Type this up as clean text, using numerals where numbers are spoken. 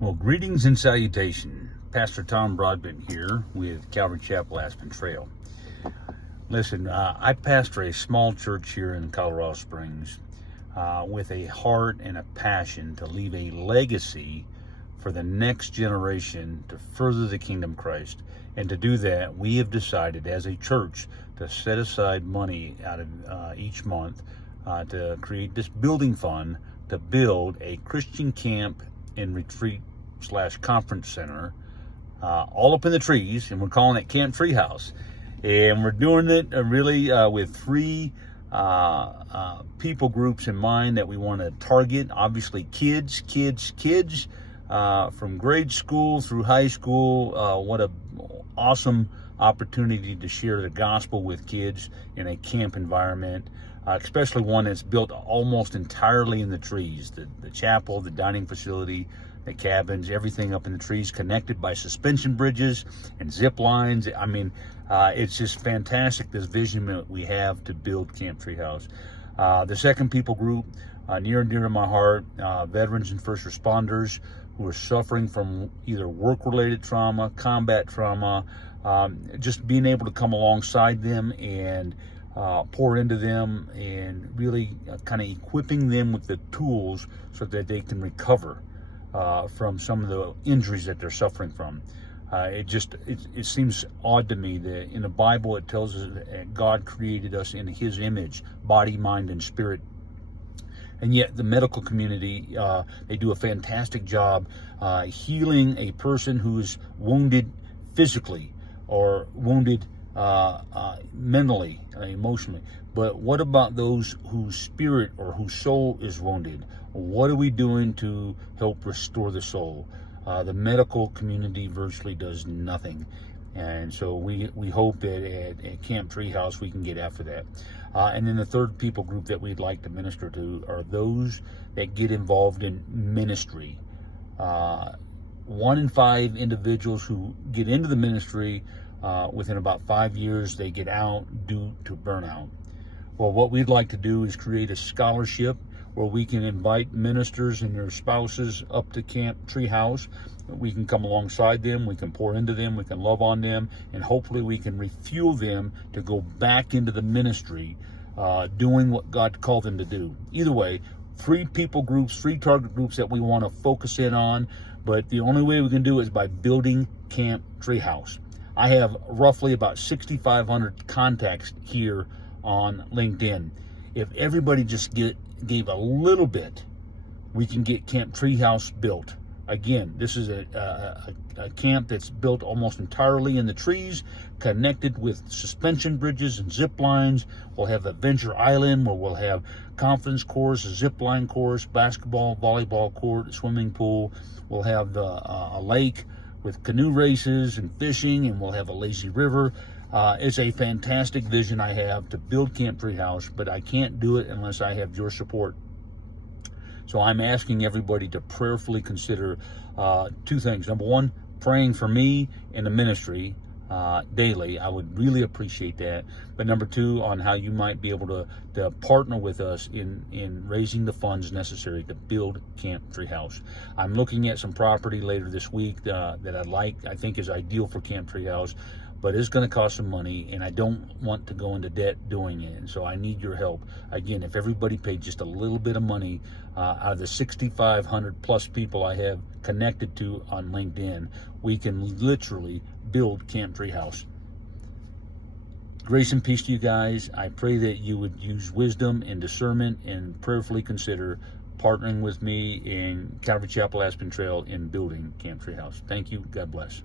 Well, greetings and salutation. Pastor Tom Broadbent here with Calvary Chapel Aspen Trail. Listen, I pastor a small church here in Colorado Springs with a heart and a passion to leave a legacy for the next generation to further the kingdom of Christ. And to do that, we have decided as a church to set aside money out of each month to create this building fund to build a Christian camp and retreat / conference center all up in the trees, and we're calling it Camp Treehouse. And we're doing it really with three people groups in mind that we want to target. Obviously kids from grade school through high school. What a awesome opportunity to share the gospel with kids in a camp environment, especially one that's built almost entirely in the trees. The chapel, the dining facility, the cabins, everything up in the trees, connected by suspension bridges and zip lines. I mean, it's just fantastic, this vision that we have to build Camp Treehouse. The second people group, near and dear to my heart, veterans and first responders who are suffering from either work-related trauma, combat trauma, just being able to come alongside them and pour into them and really kind of equipping them with the tools so that they can recover from some of the injuries that they're suffering from. It seems odd to me that in the Bible it tells us that God created us in His image, body, mind, and spirit. And yet the medical community, they do a fantastic job healing a person who is wounded physically or wounded mentally, emotionally. But what about those whose spirit or whose soul is wounded? What are we doing to help restore the soul? The medical community virtually does nothing. And so we hope that at Camp Treehouse we can get after that. And then the third people group that we'd like to minister to are those that get involved in ministry. 1 in 5 individuals who get into the ministry, within about 5 years, they get out due to burnout. Well, what we'd like to do is create a scholarship where we can invite ministers and their spouses up to Camp Treehouse. We can come alongside them, we can pour into them, we can love on them, and hopefully we can refuel them to go back into the ministry, doing what God called them to do. Either way, 3 people groups, 3 target groups that we want to focus in on, but the only way we can do it is by building Camp Treehouse. I have roughly about 6,500 contacts here on LinkedIn. If everybody just gave a little bit, we can get Camp Treehouse built. Again, this is a camp that's built almost entirely in the trees, connected with suspension bridges and zip lines. We'll have Adventure Island where we'll have conference course, a zip line course, basketball, volleyball court, swimming pool. We'll have a lake with canoe races and fishing, and we'll have a lazy river. It's a fantastic vision I have to build Camp Treehouse, but I can't do it unless I have your support. So I'm asking everybody to prayerfully consider 2 things. Number 1, praying for me in the ministry daily. I would really appreciate that. But number 2, on how you might be able to partner with us in raising the funds necessary to build Camp Treehouse. I'm looking at some property later this week that I think is ideal for Camp Treehouse, but it's going to cost some money, and I don't want to go into debt doing it. And so I need your help. Again, if everybody paid just a little bit of money out of the 6,500 plus people I have connected to on LinkedIn, we can literally build Camp Treehouse. Grace and peace to you guys. I pray that you would use wisdom and discernment and prayerfully consider partnering with me in Calvary Chapel Aspen Trail in building Camp Treehouse. Thank you. God bless.